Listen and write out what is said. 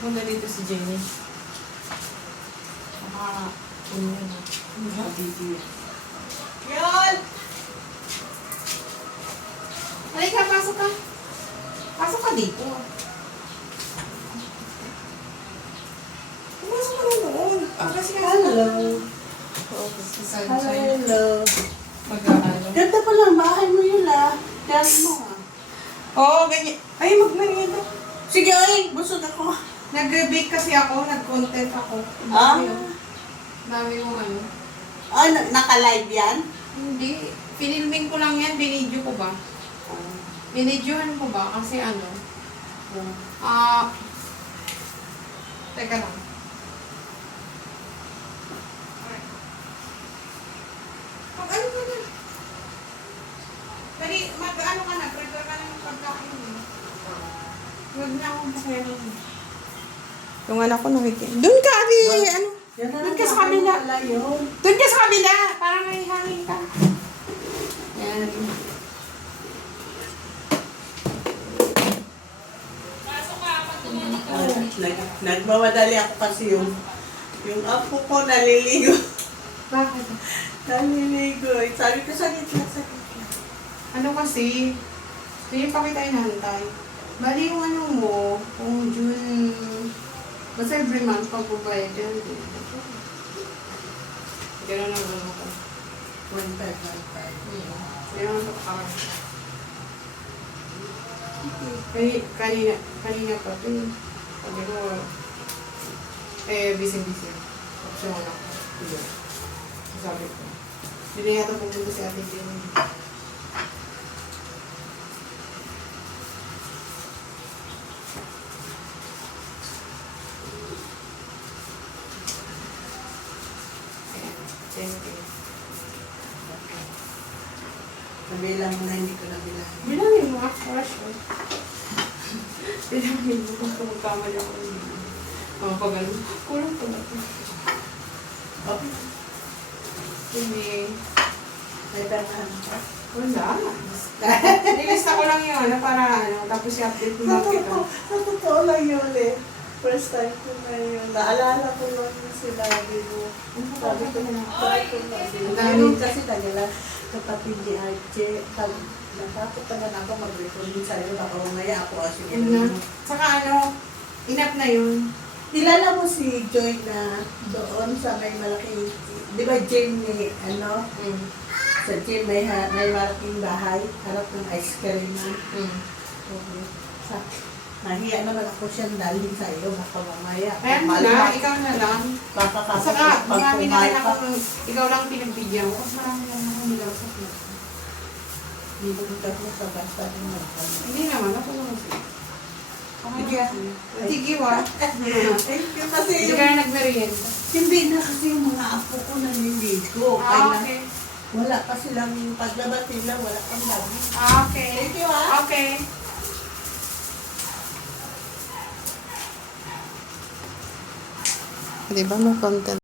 Napunta dito si Jenny. Ano na. Nakabiti yan. Yol! Halika, pasok ka. Pasok ka dito. Pumasok ka na noon. Kasi Hello. Hello. Mag-aano. Ganda pa lang, bahay mo yun Dahil mo Oo, ganyan. Ay, magmerienda. Sige, ay, busog ako. Nag-bake kasi ako, nag-content ako. Dami mo ano. Naka-live yan? Hindi. Pinilming ko lang yan, binidyo ko ba? Binidyohan ko ba? Kasi ano. Teka lang. Mag-ano ka na? Dali, mag-ano ka na? Prepare ka na ng pagkain mo. Huwag na akong pakialam. Yung anak ko nakikin. Doon ka, Abi! Ano? Doon ka sa kabila. Doon ka sa kabila! Parang may hangin ka. Yan. Nagmamadali ako kasi yung apo ko naliligo. Bakit? Naliligo. Sabi ko, sa gitna. Ano kasi, hindi pa kita inantay. Bali yung ano mo, kung June, basta every month pagbabayad yan. Gano'n ang ano ko. 1,515. Gano'n ang pagkakaroon. Kanina pa ito. Sabi ko, busy. Option ako. Sabi ko. Hindi yata pumunta si Ate Jenny. Thank you. Nabilang mo na hindi ko nabilang. Bilangin mo ako, rush ko. Bilangin mo kung magkamali ako. Pag ano, kulang pa na ito. Okay. Hindi. May permahan ka? Wala. Nilista ko lang yun, para ano, tapos i-update mo lang kita. Sa totoo lang yun First time ko na yun. Naalala ko lang yung sinabi mo. Sabi ko na yun. Kasi kanila kapatid ni Archie. Natakot pa na ako mag-recording sa'yo. Baka umaya ako as Yun na. Saka ano, enough na yun. Kilala mo si Joy na doon sa may malaking, di ba gym ni, sa gym may malaking bahay, harap ng ice cream man. Nahiya naman ako siyang dalhin sa iyo, baka mamaya. Kaya mo na, ikaw na lang. Baka Saka, marami na rin ako, ikaw lang pinagbigyan ko. Mas marami lang ako nilaw sa plot. Hindi ko mo sa basta din mo. Hindi naman, ako naman siya. Sige. Sige, wa. Thank you kasi Hindi ka na nagmerienda. hindi na kasi yung mga apo ko naniligo. Okay. Wala pa silang paglabat nila, wala pang labi. Okay. Thank you Okay. Di ba may content?